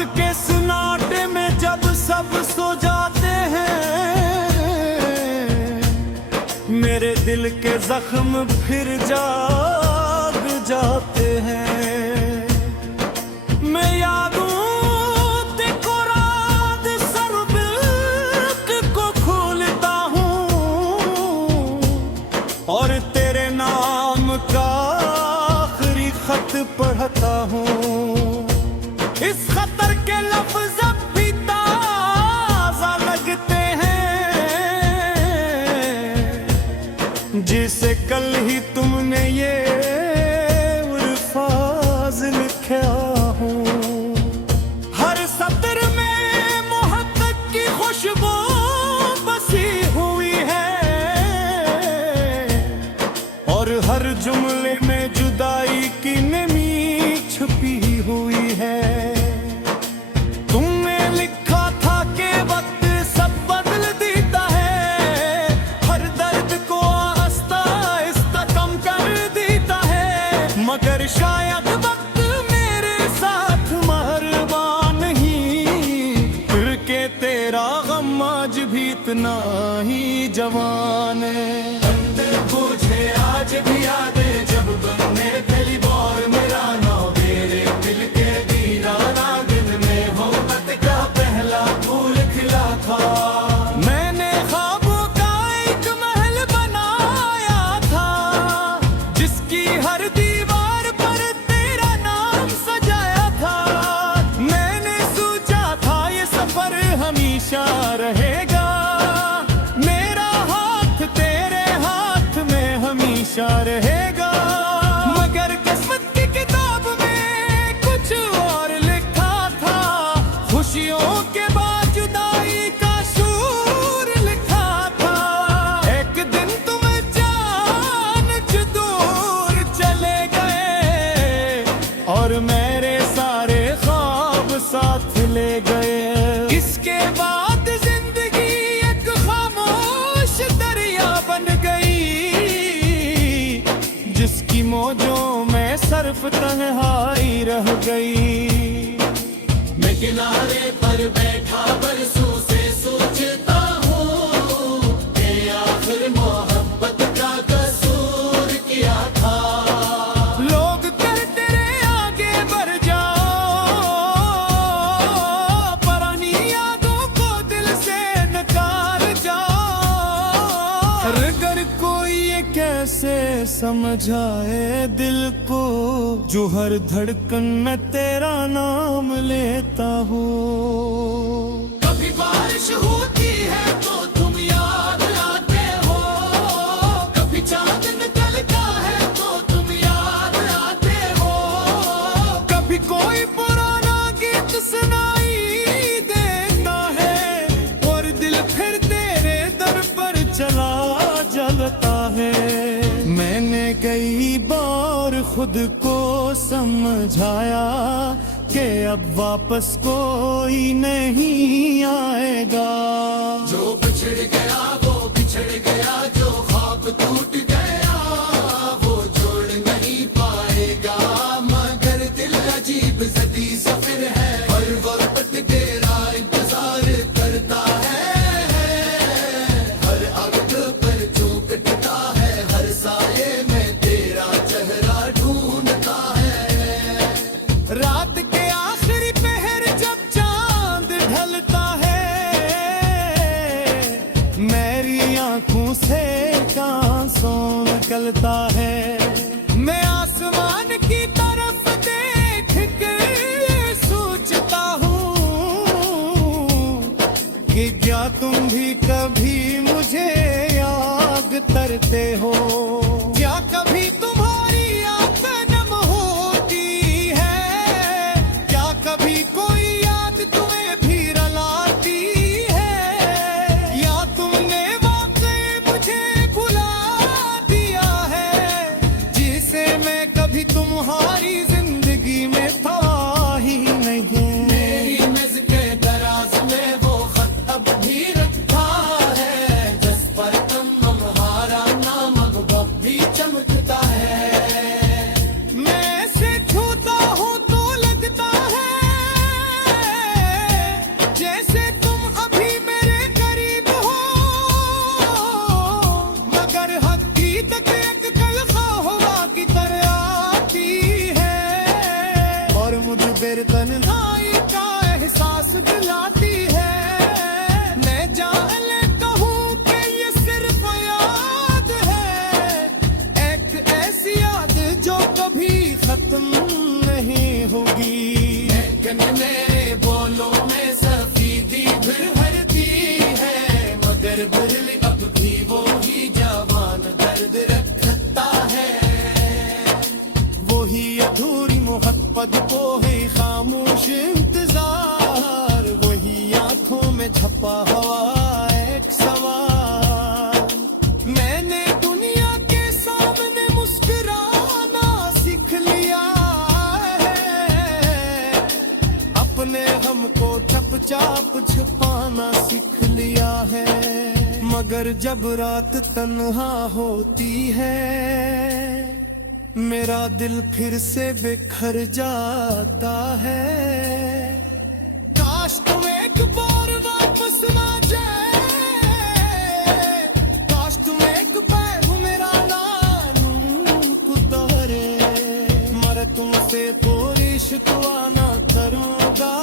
के सन्नाटे में जब सब सो जाते हैं, मेरे दिल के जख्म फिर जाग जाते हैं। मैं यादों को रात सर्बिल्क को खोलता हूँ और तेरे नाम का आखिरी खत पढ़ता हूँ। इस खतर के लफ्ज़ अब भी ताज़ा लगते हैं, जिसे कल ही तुमने ये अल्फाज लिखा हूँ। हर सतर में मोहब्बत की खुशबू बसी हुई है और हर जुमले में जुदाई की नमी छुपी हुई है। तुमने लिखा था कि वक्त सब बदल देता है, हर दर्द को आहिस्ता आहिस्ता कम कर देता है, मगर शायद वक्त मेरे साथ मेहरबान नहीं, फिर के तेरा गम आज भी इतना ही जवान है। अंदर मुझे आज भी याद है जब तुमने पहली बार मेरा नाम मेरे दिल के वीराना दिल में मोहब्बत का पहला फूल खिला था। मैंने ख्वाबों का एक महल बनाया था, जिसकी हर दीवार पर तेरा नाम सजाया था। मैंने सोचा था ये सफर हमेशा रहेगा, मेरा हाथ तेरे हाथ में हमेशा रहेगा, मगर किस्मत की किताब में कुछ और लिखा था। खुशियों के बाद जुदाई का शूर लिखा था। एक दिन तुम जान जो दूर चले गए और मेरे सारे ख्वाब साथ ले गए। इसके बाद जिंदगी एक खामोश दरिया बन गई, जिसकी मौजों में सिर्फ तन्हाई रह गई। मैं किनारे पर बैठा बरसों से सोचता हूँ कि आखिर मोहब्बत का कसूर किया था। लोग कहते रहे आगे बढ़ जाओ, पुरानी यादों को दिल से निकाल जाओ। अगर कोई ये कैसे समझाए दिल को, जो हर धड़कन में तेरा नाम लेता हूँ। कभी बारिश होती है तो तुम याद आते हो, कभी चांद निकलता है तो तुम याद आते हो, कभी कोई पुराना गीत सुनाई देता है और दिल फिर तेरे दर पर चला जलता है। मैंने कई बार खुद को समझाया कि अब वापस कोई नहीं आएगा। जो बिछड़ गया वो बिछड़ गया, जो ख्वाब टूट गया वो जोड़ नहीं पाएगा, मगर दिल अजीब सदी सफर है, हर वक्त तेरा इंतजार करता है, हर आग पर जो कटता है, हर साये में तेरा चेहरा ढूंढता है। रात के आखिरी पहर जब चांद ढलता है, मेरी आंखों से आंसू निकलता है। मैं आसमान की तरफ देख के सोचता हूँ कि क्या तुम भी कभी मुझे याद करते हो, क्या कभी तुम्हारी आंखें नम होती है, क्या कभी कोई याद तुम्हें भी रुलाती है, या तुमने वाकई मुझे भुला दिया है, जिसे मैं कभी तुम्हारी जिंदगी में था ही नहीं। मेरी नज़्र के दराज में वो खत अब भी रखा है, जिस पर तुम हमारा नाम अब भी चमकता है। मगर बिरली अब भी वो ही जवान दर्द रखता है। वही अधूरी मोहब्बत को है खामोश इंतजार, वही आंखों में छपा हुआ एक सवाल। मैंने दुनिया के सामने मुस्कुराना सीख लिया है, अपने गम को चुपचाप छुपाना सीख लिया है। मगर जब रात तन्हा होती है, मेरा दिल फिर से बिखर जाता है। काश तुम एक बार वापस ना जाए, काश तुम एक पैर मेरा नानू कुदारे। मर तुमसे पूरी शुक्राना करूंगा,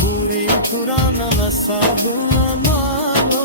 पूरी पुराना नसा मानो